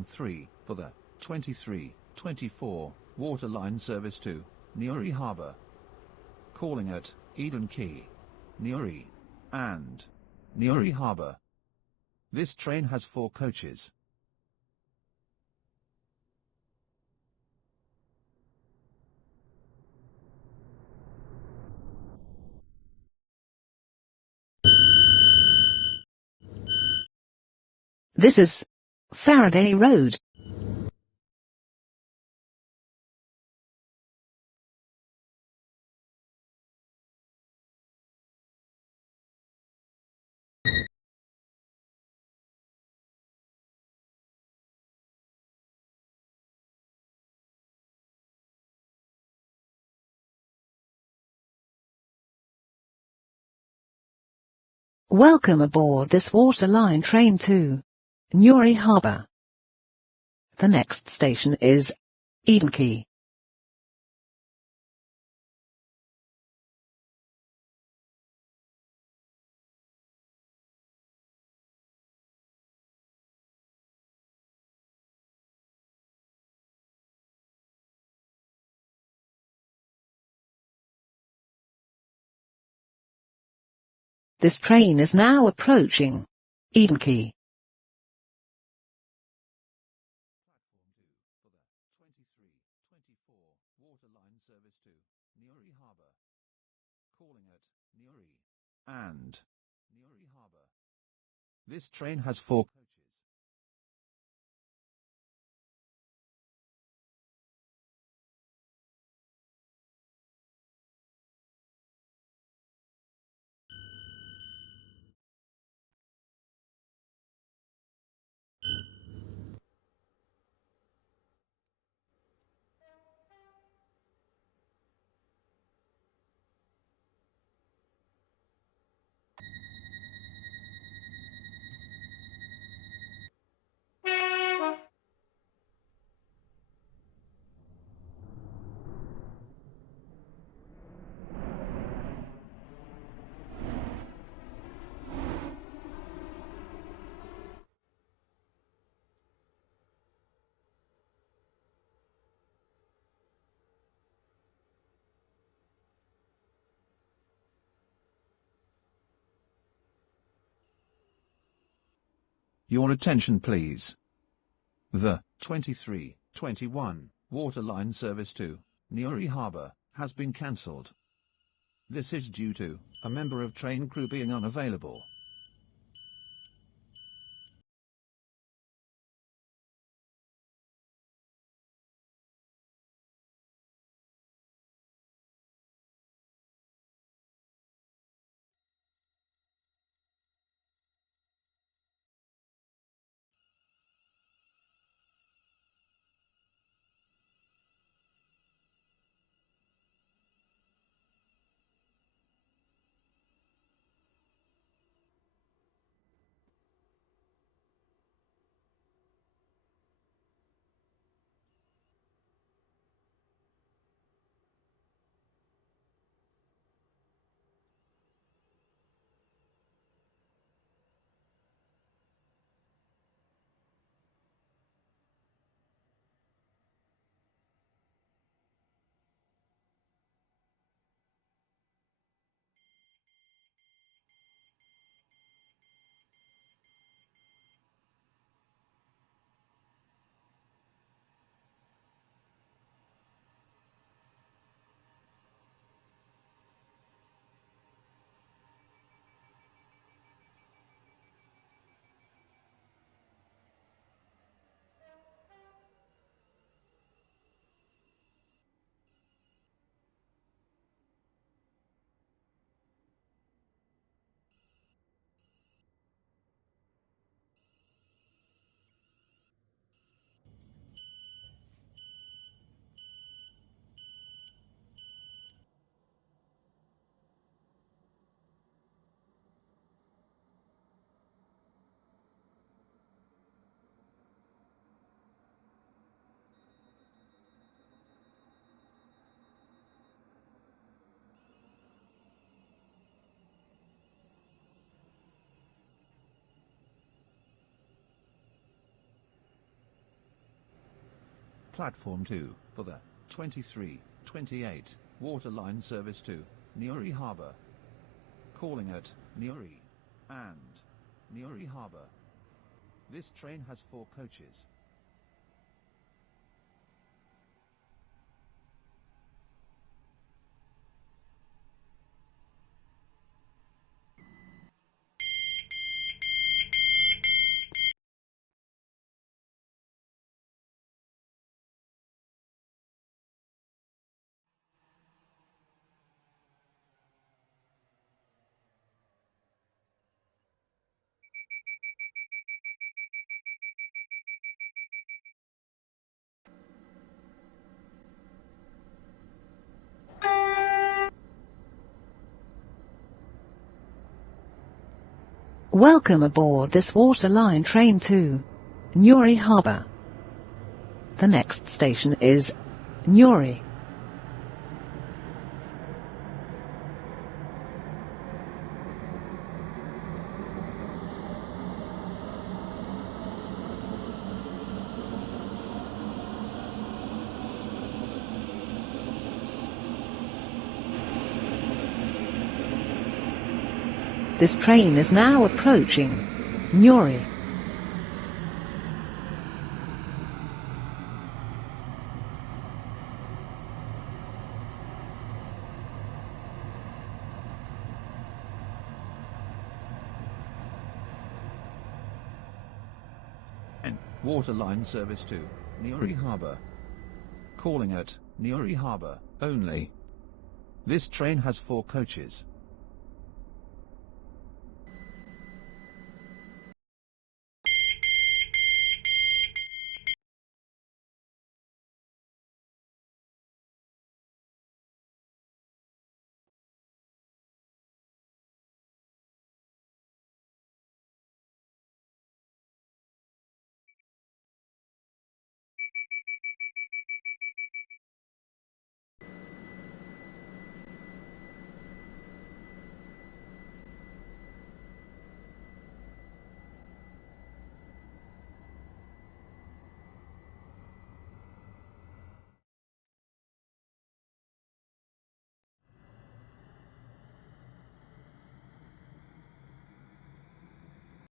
Platform 3 for the 23-24 water line service to Newry Harbour. Calling at Eden Quay, Newry, and Newry Harbour. This train has 4 coaches. This is Faraday Road. Welcome aboard this water line train to Newry Harbour. The next station is Eden Quay. This train is now approaching Eden Quay. Water line service to Newry Harbour. Calling at Newry and Newry Harbour. This train has 4 coaches. Your attention please. The 23-21 water line service to Newry Harbour has been cancelled. This is due to a member of train crew being unavailable. Platform 2 for the 2328 Waterline service to Newry Harbour. Calling at Newry and Newry Harbour. This train has 4 coaches. Welcome aboard this Waterline train to Newry Harbour. The next station is Newry. This train is now approaching Newry. And Waterline service to Newry Harbour. Calling at Newry Harbour only. This train has 4 coaches.